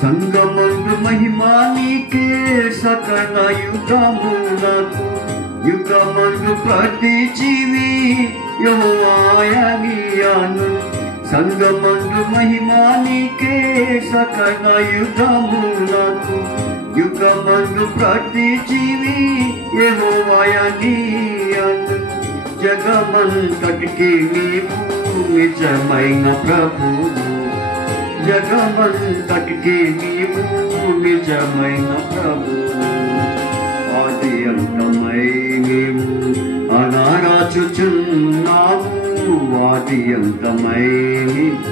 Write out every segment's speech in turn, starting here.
సంగమందు మహిమా నీకే సకల యుగములకు యుగమందు ప్రతి జీవి యెహోవాయనియాను సంగమందు మహిమా నీకే సకల యుగములకు యుగమందు ప్రతి జీవి యెహోవాయనియాను జగమంతటికి నీవు నిజమైన ప్రభువు జగమంతటికి నీవు నిజమైన ప్రభువు ఆది అంతమై నీవు అనారాచుచున్నావు ఆది అంతమై నీవు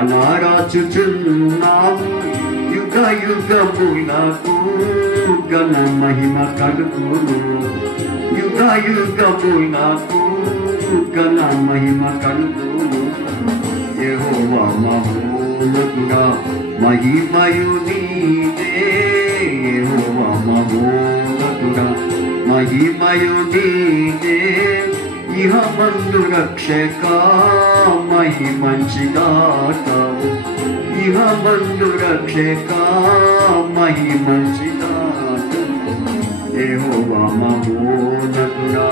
అనారాచుచున్నావు యుగ యుగములకు ఘన మహిమ కలుగును యుగ యుగములకు ఘన మహిమ కలుగును యెహోవా మహోన్నతుడా మహిమయు నీదే యెహోవా మహోన్నతుడా మహిమయు నీదే ఇహమందు రక్షక మహిమంచిదాతావు ఇహమందు రక్షక మహిమంచిదాతావు యెహోవా మహోన్నతుడా